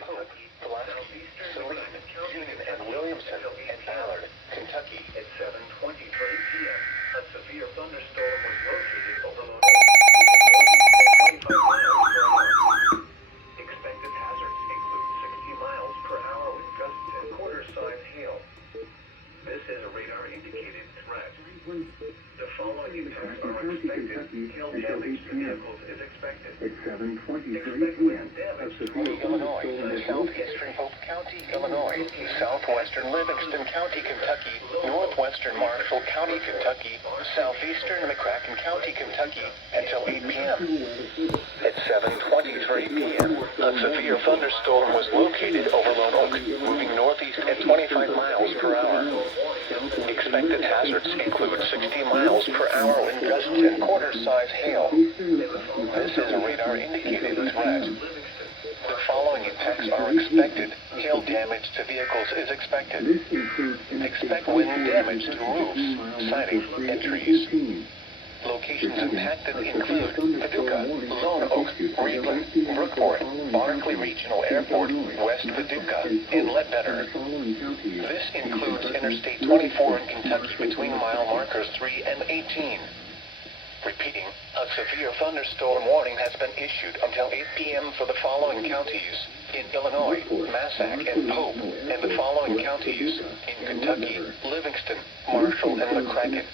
Pope, Pulaski, Saline, Union and Williamson, and Ballard, Kentucky. At 7:23 p.m., a severe thunderstorm was located over Lone Oak, moving northeast at 25 miles per hour. Expected hazards include 60 miles per hour with gusts and quarter-size hail. This is a radar-indicated threat. The following impacts are expected. Hail damage to vehicles is expected. At 7:23 Expect p.m., wind damage to Illinois, southeastern Hope County, Illinois, southwestern Livingston County, Kentucky, northwestern Marshall County, Kentucky, southeastern McCracken County, Kentucky, until 8 p.m. At 7:23 p.m., a severe thunderstorm was located over Lone Oak, moving northeast at 25 miles per hour. Expected hazards include 60 miles per hour wind gusts and quarter-size hail. This is a radar-indicated threat. The following impacts are expected. Hail damage to vehicles is expected. Expect wind damage to roofs, siding, and trees. Locations impacted include Paducah, Lone Oak, Reedland, Brookport, Barkley Regional Airport, West Paducah, and Ledbetter. This includes Interstate 24 in Kentucky between mile markers 3 and 18. Repeating, a severe thunderstorm warning has been issued until 8 p.m. for the following counties: in Illinois, Massac and Pope, and the following counties: in Kentucky, Livingston, Marshall, and McCracken.